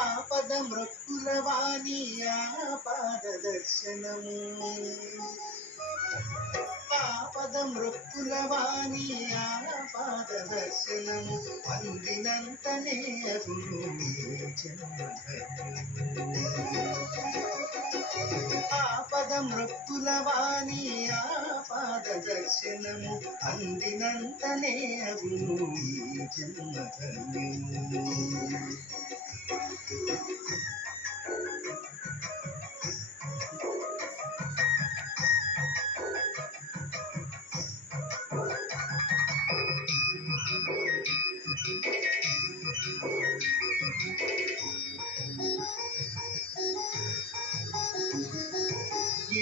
ఆపద మృక్కుల వాణి ఆపాద దర్శనము ఆపద మృక్కుల వాణి ఆపాద దర్శనము అందినంతనే అరుణు ఆపద మృక్కుల వాణి ఆపాద దర్శనము అందినంతనే అరుణు జన్మధన్యము.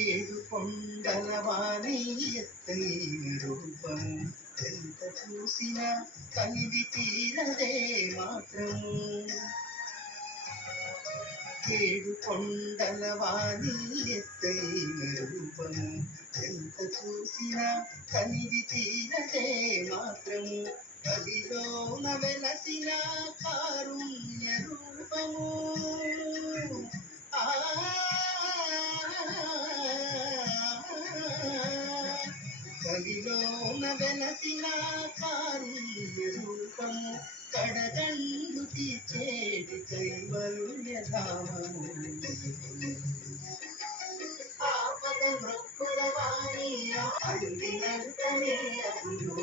ఏడు కొండల వాణి ఎత్తైన రూపము ఎంత చూసినా కనివి తీరదే మాత్రము. ఏడు కొండల వాణి ఎత్తైన రూపము ఎంత చూసినా కనివి తీరదే మాత్రము. కలిలోన వెలసిన కారుణ్య రూపము కలిలోన వెలసిన కారుణ్య రూపము కడగండు తీర్చేటి కైవల్యధామము. ఆపద మృక్కుల వాణి అందినంతనే అరుణు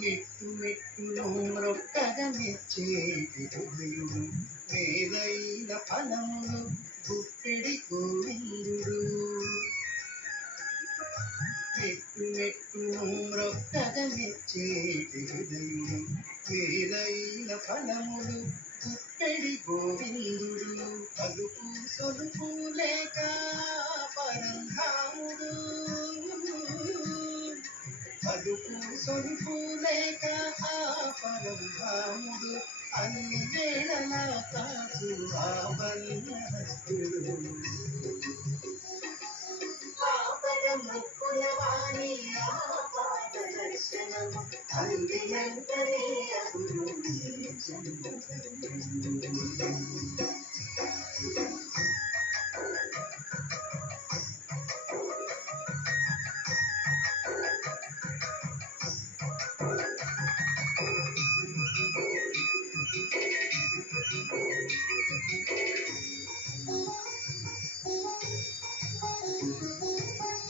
మెట్టు మెట్టును మ్రొక్కగా మెచ్చేటి హృదయుడు మేలైన ఫలములు గుప్పెడి గోవిందుడు. మెట్టు మెట్టును మ్రొక్కగా మెచ్చేటి హృదయుడు మేలైన ఫలములు గుప్పెడి గోవిందుడు. అలుపు సొలుపు లేక పరంధాముడు అదుపు సొలుపు లేక ఆ పరంధాముడు అన్ని వేళలా కాసు ఆవరణస్తుడు. ఆపద మృక్కుల వాణి ఆపాద దర్శనము అందినంతనే అరుణు జన్మధన్యము.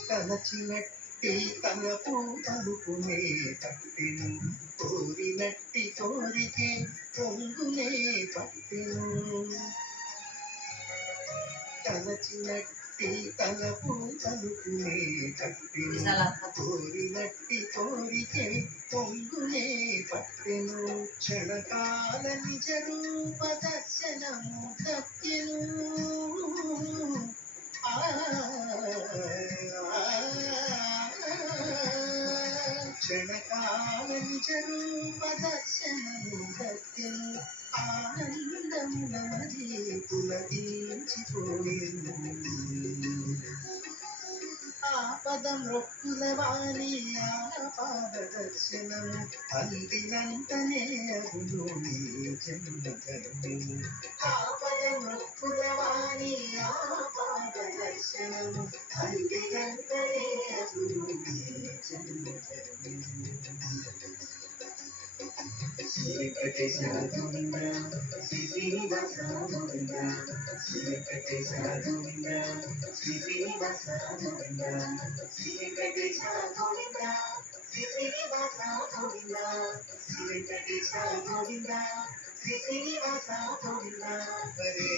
తలచినట్టి తలపు తలుపునే తప్పెను కోరినట్టి కోరికే పొంగునే పట్టెను. తలచినట్టి తలపు తలుపునే తప్పెను కోరినట్టి కోరికే పొంగునే పట్టెను. క్షణకాల నిజ రూప దర్శనము దక్కెను. క్షణకాల నిజ రూప దర్శనము దక్కెను. ఆనందమునది పులకించిపోయెను. ఆపద మృక్కుల వాణి ఆపాద దర్శనము అందినంతనే అరుణు జన్మధన్యము. ఆపద మృక్కుల వాణి ఆపాద దర్శనము అందినంతనే అరుణు జన్మధన్యము. శ్రీకటేశ గోవింద శ్రీ శ్రీనివాస గోవింద శ్రీకటేశ గోవింద శ్రీ శ్రీనివాస గోవింద శ్రీకటేశ వెంకటేశ గోవింద శ్రీ శ్రీనివాస గోవింద శ్రీ వెంకటేశ గోవింద శ్రీ శ్రీనివాస గోవింద హరే